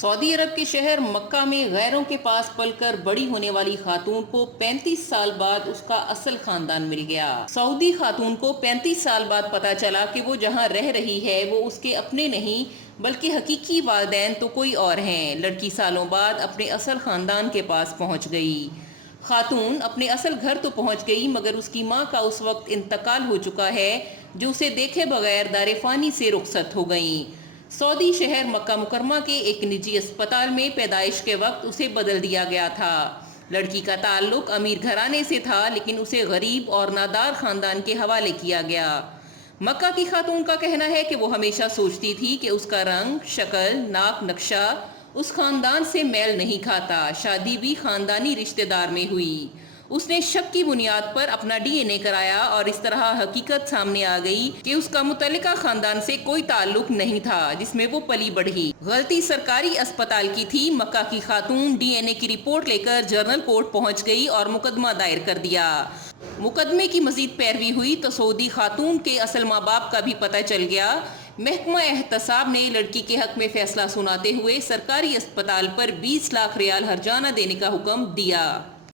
سعودی عرب کے شہر مکہ میں غیروں کے پاس پل کر بڑی ہونے والی خاتون کو 35 سال بعد اس کا اصل خاندان مل گیا۔ سعودی خاتون کو 35 سال بعد پتا چلا کہ وہ جہاں رہ رہی ہے وہ اس کے اپنے نہیں بلکہ حقیقی والدین تو کوئی اور ہیں۔ لڑکی سالوں بعد اپنے اصل خاندان کے پاس پہنچ گئی۔ خاتون اپنے اصل گھر تو پہنچ گئی مگر اس کی ماں کا اس وقت انتقال ہو چکا ہے جو اسے دیکھے بغیر دار فانی سے رخصت ہو گئیں۔ سعودی شہر مکہ مکرمہ کے ایک نجی اسپتال میں پیدائش کے وقت اسے بدل دیا گیا تھا۔ لڑکی کا تعلق امیر گھرانے سے تھا لیکن اسے غریب اور نادار خاندان کے حوالے کیا گیا۔ مکہ کی خاتون کا کہنا ہے کہ وہ ہمیشہ سوچتی تھی کہ اس کا رنگ، شکل، ناک نقشہ اس خاندان سے میل نہیں کھاتا۔ شادی بھی خاندانی رشتہ دار میں ہوئی۔ اس نے شک کی بنیاد پر اپنا ڈی این اے کرایا اور اس طرح حقیقت سامنے آ گئی کہ اس کا متعلقہ خاندان سے کوئی تعلق نہیں تھا جس میں وہ پلی بڑھی۔ غلطی سرکاری اسپتال کی تھی۔ مکہ کی خاتون ڈی این اے کی رپورٹ لے کر جنرل کورٹ پہنچ گئی اور مقدمہ دائر کر دیا۔ مقدمے کی مزید پیروی ہوئی تو سعودی خاتون کے اصل ماں باپ کا بھی پتہ چل گیا۔ محکمہ احتساب نے لڑکی کے حق میں فیصلہ سناتے ہوئے سرکاری اسپتال پر 20 لاکھ ریال ہرجانہ دینے کا حکم دیا۔